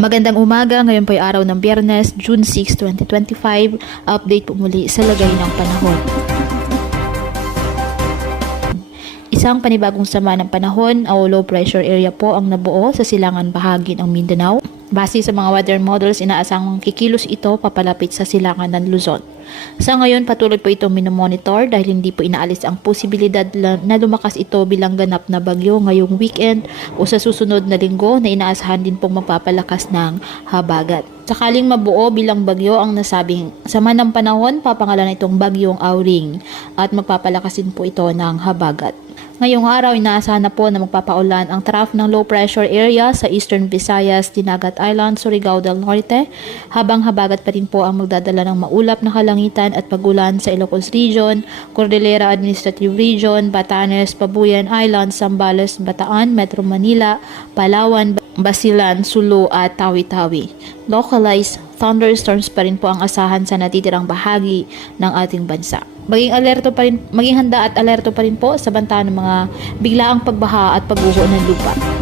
Magandang umaga, ngayon po ay araw ng Biyernes, June 6, 2025. Update po muli sa lagay ng panahon. Isang panibagong sama ng panahon o low pressure area po ang nabuo sa silangan bahagi ng Mindanao. Base sa mga weather models, inaasang kikilos ito papalapit sa silangan ng Luzon. Sa ngayon, patuloy po itong minomonitor dahil hindi po inaalis ang posibilidad na lumakas ito bilang ganap na bagyo ngayong weekend o sa susunod na linggo na inaasahan din pong magpapalakas ng habagat. Sakaling mabuo bilang bagyo ang nasabing sama ng panahon, papangalan itong bagyong Auring at magpapalakasin po ito ng habagat. Ngayong araw, inaasahan na po na magpapaulan ang trough ng low pressure area sa Eastern Visayas, Dinagat Island, Surigao del Norte, habang habagat pa rin po ang magdadala ng maulap na kalangitan at pagulan sa Ilocos Region, Cordillera Administrative Region, Batanes, Pabuyan Island, Zambales, Bataan, Metro Manila, Palawan, Basilan, Sulu at Tawi-Tawi. Localized thunderstorms pa rin po ang asahan sa natitirang bahagi ng ating bansa. Maging handa at alerto pa rin po sa banta ng mga biglaang pagbaha at pagguho ng lupa.